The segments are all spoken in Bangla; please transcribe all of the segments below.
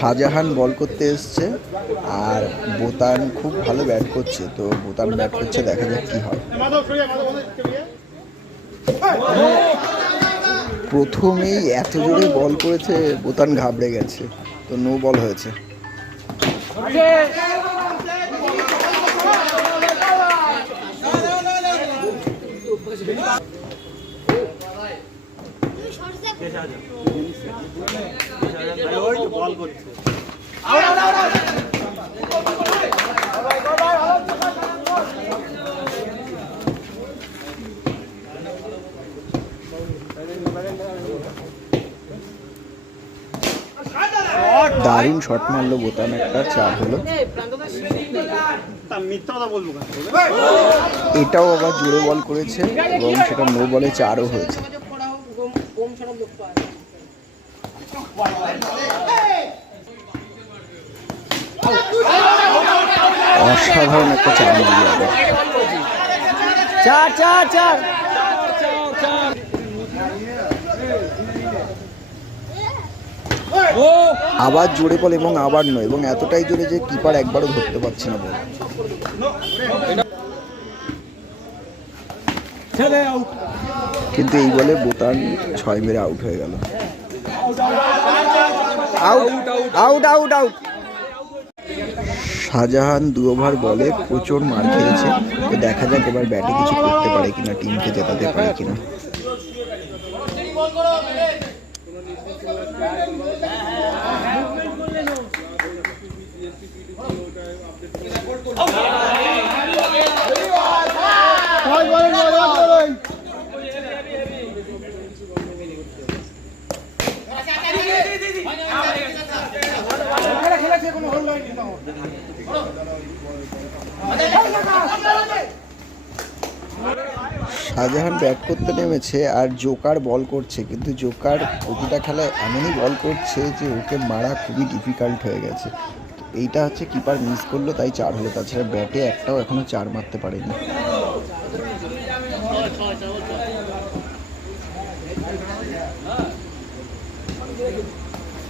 শাহজাহান বল করতে এসছে আর বোতান খুব ভালো ব্যাট করছে, তো বোতান ব্যাট করছে, দেখা যাক কি হয়। প্রথমেই এত জোরে বল করেছে, বোতান ঘাবড়ে গেছে, তো নো বল হয়েছে। দারুণ শট মারলো বোতাম একটা, চার হলো? এটাও আবার জোরে বল করেছে এবং সেটা নো বলে চারও হয়েছে অসাধারণ একটা চার আবার চার চার চার। আবার জোরে বল এবং আবার নয় এবং এতটাই জোরে যে কিপার একবারও ধরতে পারছে না বল। ছেড়ে আউট। কিন্তু এই বলে বোতাম ছয় মেরে আউট হয়ে গেল। Out out out out Shahjahan দু ওভার বলে প্রচুর মার খেয়েছে তো দেখা যাক এবার ব্যাটে কিছু করতে পারে কিনা টিমকে জেতাতে পারে কিনা। শাহজাহান ব্যাট করতে নেমেছে আর জোকার বল করছে, কিন্তু জোকার প্রতিটা খেলায় এমনই বল করছে যে ওকে মারা খুবই ডিফিকাল্ট হয়ে গেছে। এইটা হচ্ছে কিপার মিস করল, তাই চার হলো। তাছাড়া ব্যাটে একটাও এখনও চার মারতে পারেনি। ভাই ছবি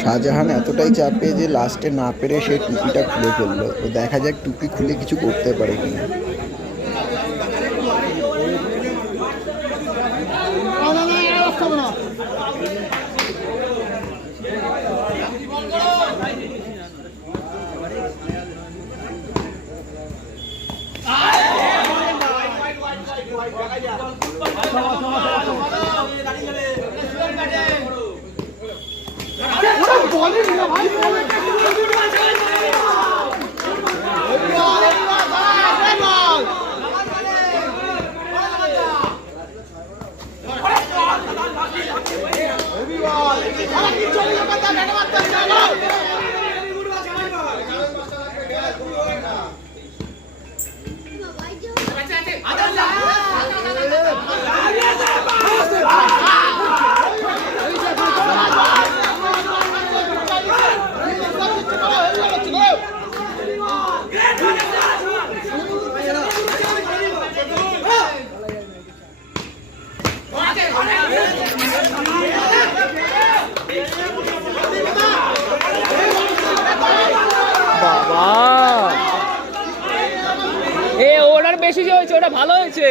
শাহজাহান এতটাই চাপে যে লাস্টে না পেরে সে টুপিটা খুলে ফেলল। তো দেখা যাক টুপি খুলে কিছু করতে পারে কিনা। যে হয়েছে ওটা ভালো হয়েছে।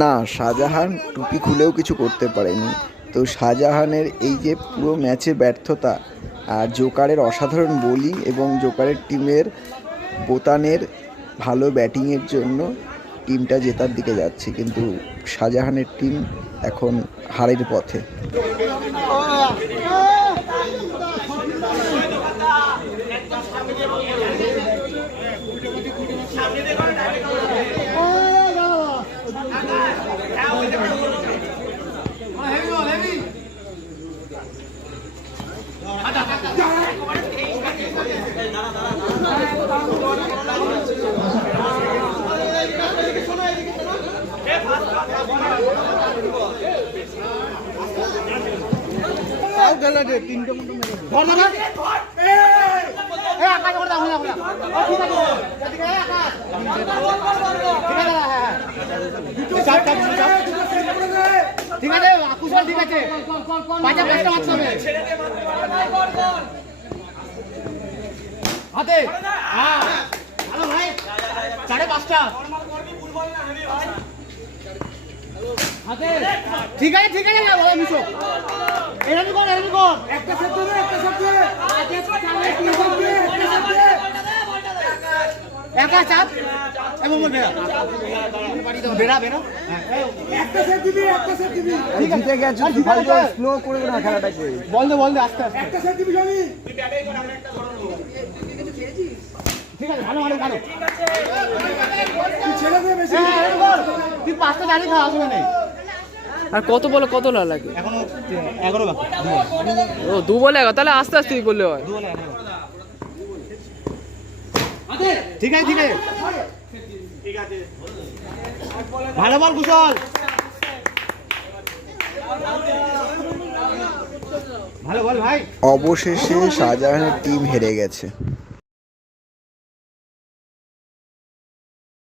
না, শাহজাহান টুপি খুলেও কিছু করতে পারেনি। তো শাহজাহানের এই যে পুরো ম্যাচে ব্যর্থতা আর জোকারের অসাধারণ বোলিং এবং জোকারের টিমের বোতানের ভালো ব্যাটিংয়ের জন্য টিমটা জেতার দিকে যাচ্ছে, কিন্তু শাহজাহানের টিম এখন হারের পথে ধর না ধর। এই আকাশ করে দাও, হলে, হলে। ও, ঠিক আছে। আকাশ। ঠিক আছে, পাঁচটা পাঁচটা মারতে হবে হাতে হ্যাঁ ভাই সাড়ে পাঁচটা ঠিক আছে ঠিক আছে না ভালো মিশো। এরকম কর এরকম কর। একটা সেট দেবে একটা সেট দেবে একা চাপ এবং বল বেরা বেরা বেরা একটা সেট দিবি একটা সেট দিবি জিতে গেছে স্লো করে না খেলাটাকে। বল দে বল দে আস্তে আস্তে। একটা সেট দিবি জমি ঠিক আছে ভালো ভালো ভালো তুই ছেড়ে দে বেশি তুই পাঁচটা দাঁড়িয়ে খাওয়া আসবে নেই আর কত বলে কত না লাগে? এখনও এগারো বাকি ও দু বলে এগারো তাহলে আস্তে আস্তে করলে হয়? ঠিক আছে ঠিক আছে। ভালো বল কুশল। ভালো বল ভাই। অবশেষে শাহজাহানের টিম হেরে গেছে।